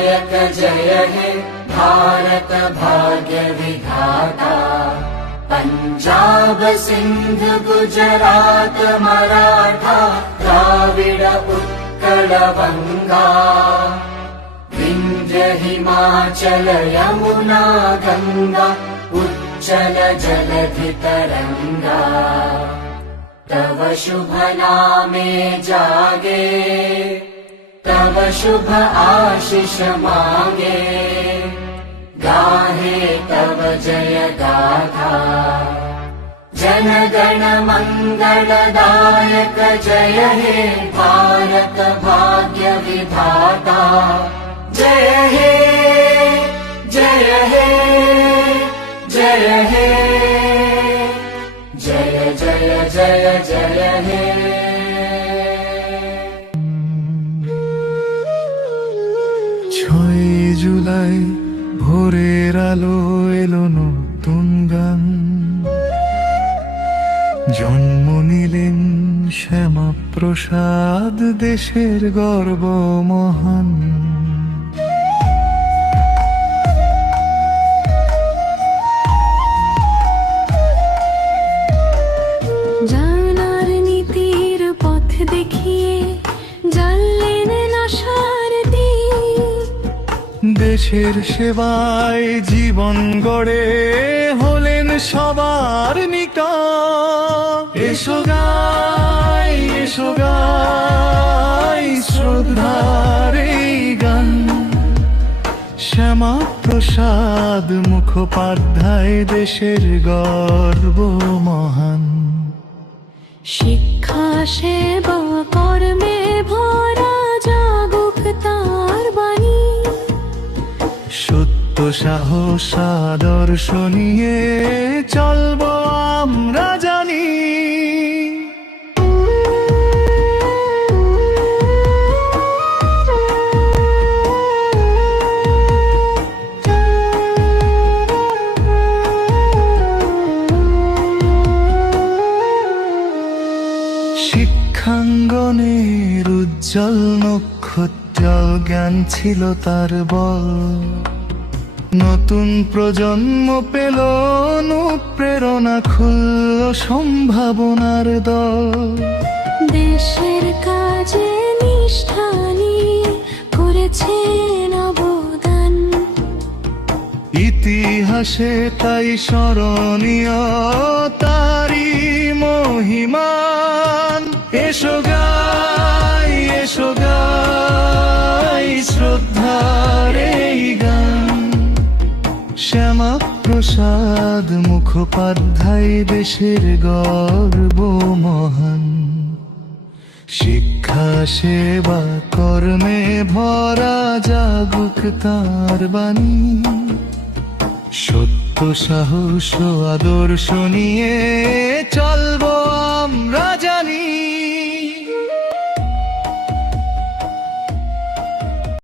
नायक जय हे भारत भाग्य विधाता। पंजाब सिंध गुजरात मराठा द्राविड उत्कल बंगा। विंध्य हिमाचल यमुना गंगा उच्चल जलधि तरंगा। तव शुभ नामे जागे तव शुभ आशीष मांगे। गाहे तव जय गाथा जन गण मंगलदायक जय हे भारत भाग्य विधाता। जय हे जय हे जय हे जय जय जय जय हे। 6 জুলাই ভোরের আলো এলো নতুন গান। জন্ম নিলেন শ্যামাপ্রসাদ দেশের গর্ব মহান। জানার নীতির পথ দেখিয়ে জ্বাললেন আশার দীপ। দেশের সেবায় জীবন গড়ে হলেন সবার নিকট। এসো গাই শ্রদ্ধার এই গান। শ্যামাপ্রসাদ মুখোপাধ্যায় দেশের গর্ব মহান। শিক্ষা সেবা কর্মে ভরা জাগুক তার বাণী। সত্য সাহস আদর্শ নিয়ে চলবো আমরা জানি। শিক্ষাঙ্গনের উজ্জ্বল নক্ষত্র জ্ঞান ছিল তার বল। নতুন প্রজন্ম পেল অনুপ্রেরণা খুলল সম্ভাবনার দল। দেশের কাজে নিষ্ঠা নিয়ে করেছেন অবদান। ইতিহাসে তাই স্মরণীয় তারি মহিমান। এসো গাই শ্রদ্ধার এই গান। শ্যামাপ্রসাদ মুখোপাধ্যায় দেশের গর্ব মহান। শিক্ষা সেবা কর্মে ভরা জাগুক তার বাণী। সত্য সাহস আদর্শ নিয়ে চলবো আমরা।